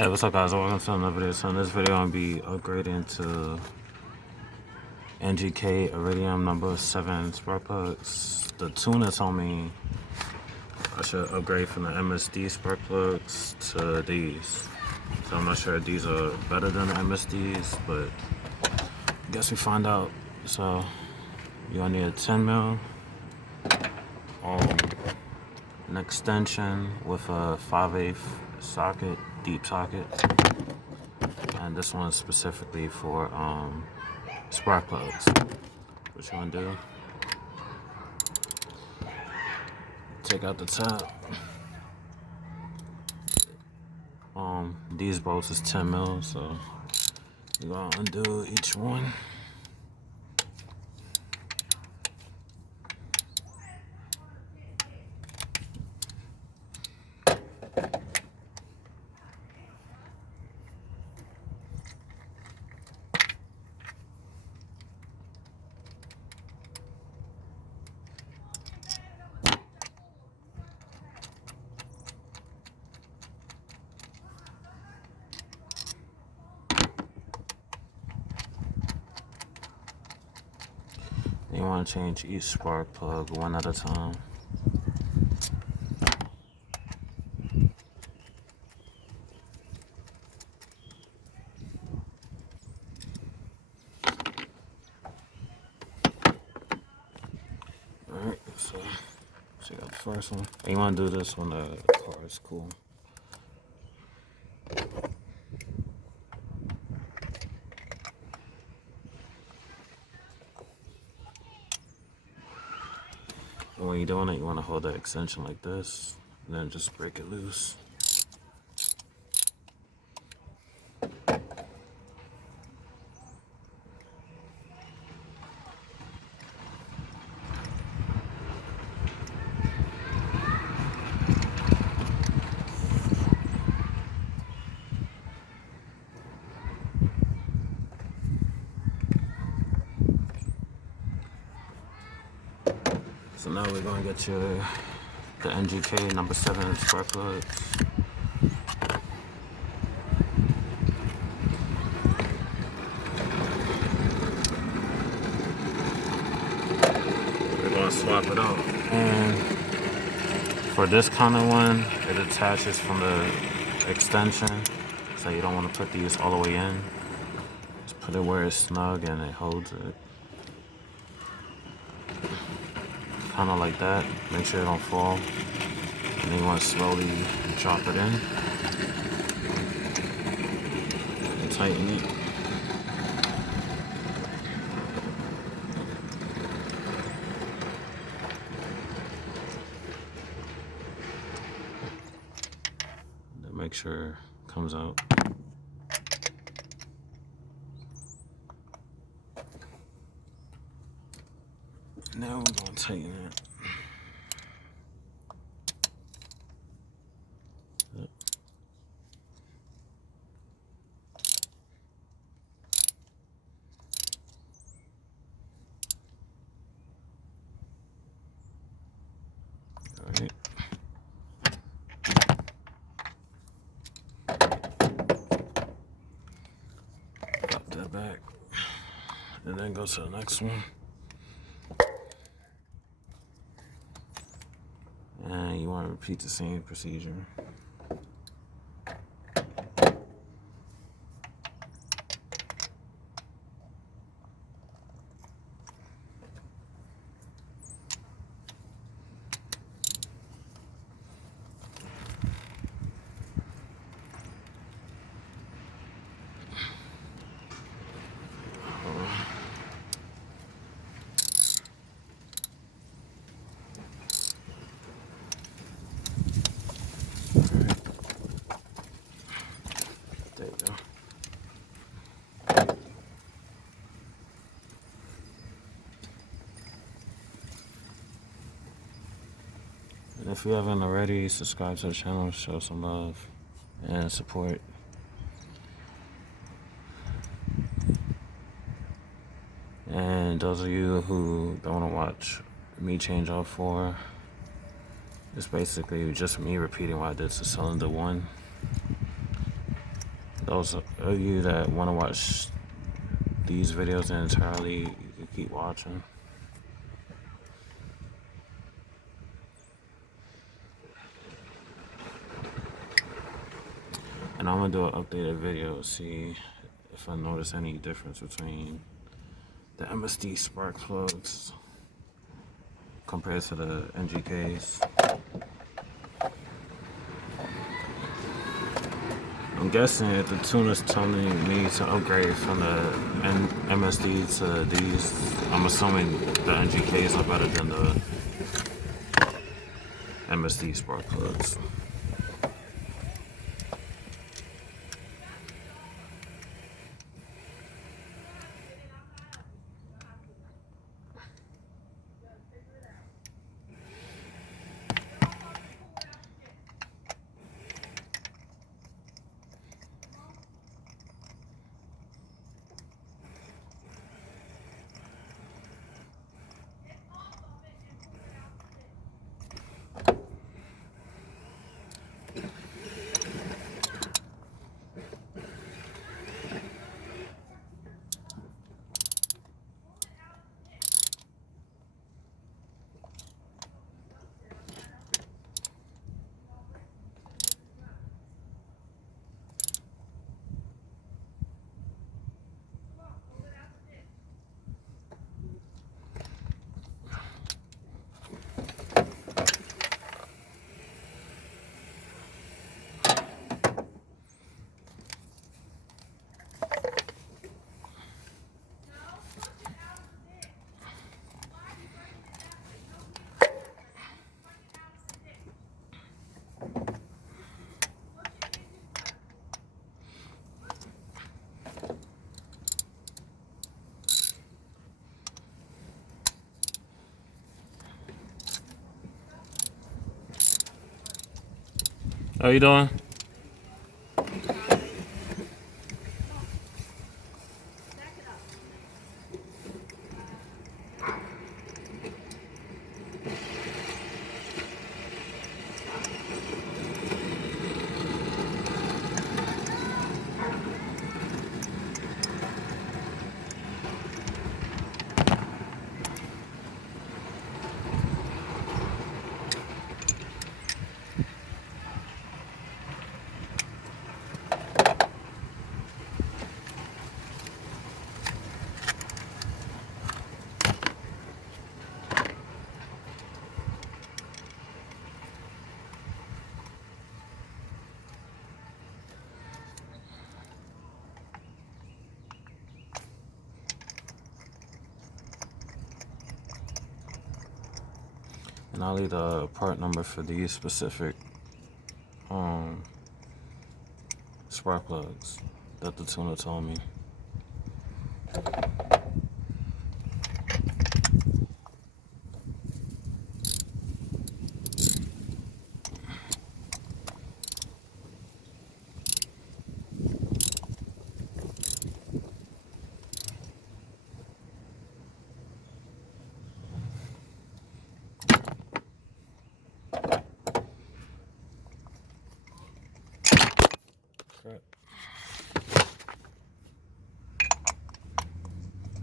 Hey, what's up guys, welcome to another video. So in this video I'm going to be upgrading to NGK Iridium number 7 spark plugs. The tuner told me I should upgrade from the MSD spark plugs to these. So I'm not sure if these are better than the MSDs, but I guess we find out. So you're going to need a 10 mil, an extension with a 5/8 socket, deep socket, and this one's specifically for spark plugs. What you want to do, take out the top. These bolts is 10 mil, so you're gonna undo each one. You want to change each spark plug one at a time. Alright, so you got the first one. And you want to do this when the car is cool. And when you're doing it, you want to hold the extension like this, and then just break it loose. So now we're going to get the NGK number 7 spark plugs. We're going to swap it out. And for this kind of one, it attaches from the extension, so you don't want to put these all the way in. Just put it where it's snug and it holds it. Kind of like that. Make sure it don't fall. And then you want to slowly drop it in and tighten it. Then make sure it comes out. Now we're going to tighten it. Yep. All right. Pop that back, and then go to the next one. And you want to repeat the same procedure. There you go. And if you haven't already, subscribe to the channel, show some love and support. And those of you who don't want to watch me change out 4, it's basically just me repeating what I did to cylinder 1. Those of you that want to watch these videos entirely, you can keep watching. And I'm gonna do an updated video, see if I notice any difference between the MSD spark plugs compared to the NGKs. I'm guessing if the tuner's telling me to upgrade from the MSD to these, I'm assuming the NGKs are better than the MSD spark plugs. How you doing? And I'll leave the part number for these specific spark plugs that the tuner told me.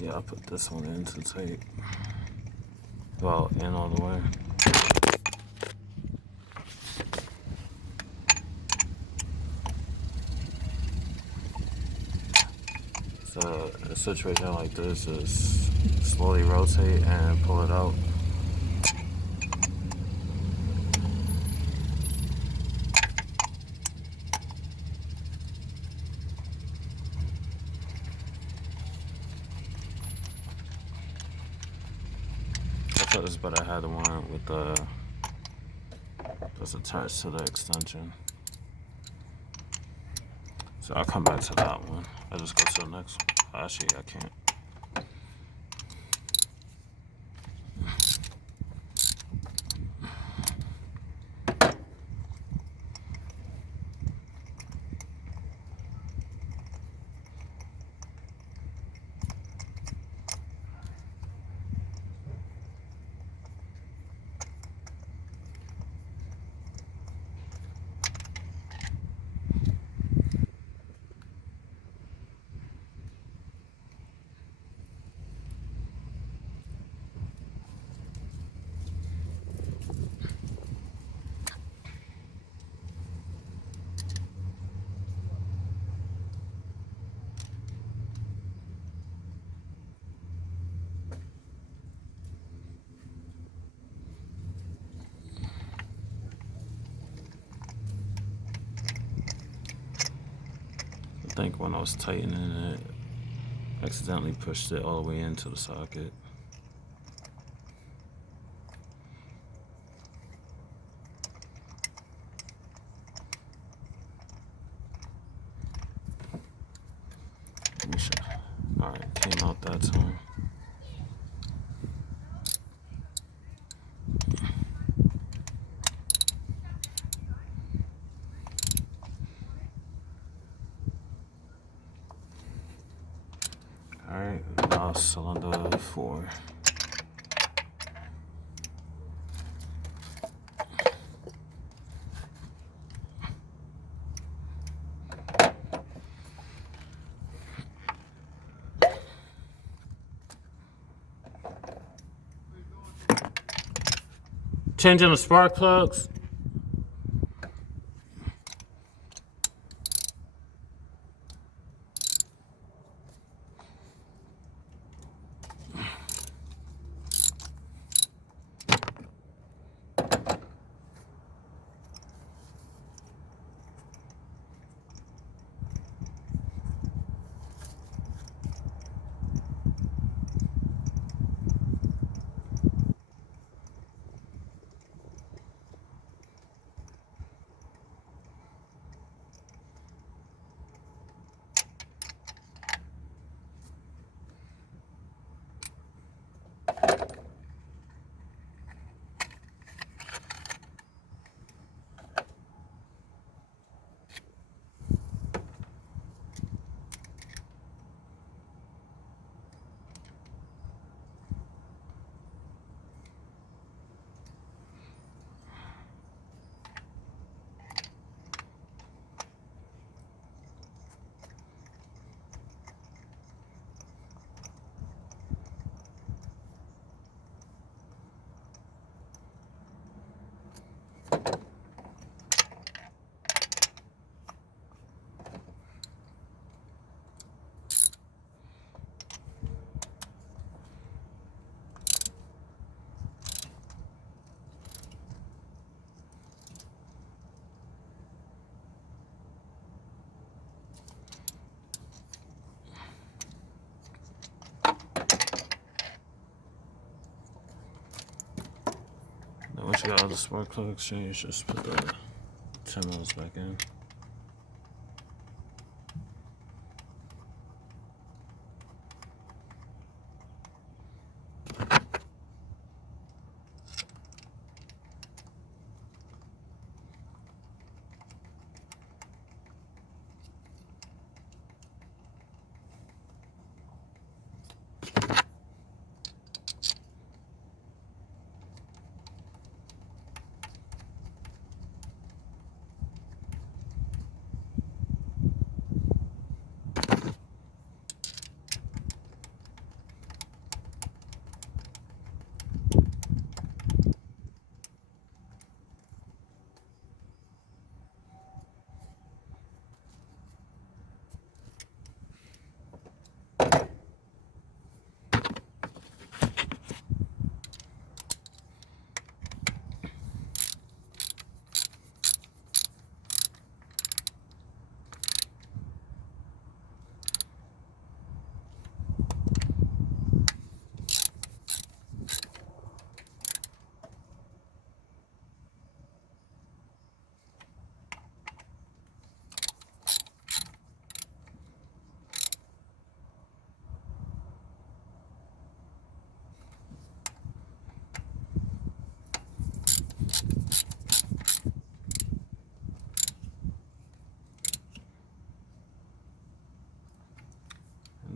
Yeah, I put this one into tape. Well, in all the way. So a situation like this is slowly rotate and pull it out. I thought it was better I had the one with the that's attached to the extension. So I'll come back to that one. I'll just go to the next one. Actually, I can't. think when I was tightening it, accidentally pushed it all the way into the socket. Alright, came out that time. Alright, now cylinder 4. Changing the spark plugs. Once you got all the spark plugs changed, just put the 10 mils back in.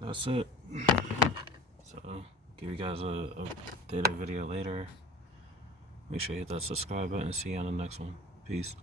That's it. So, give you guys a updated video later. Make sure you hit that subscribe button. See you on the next one. Peace.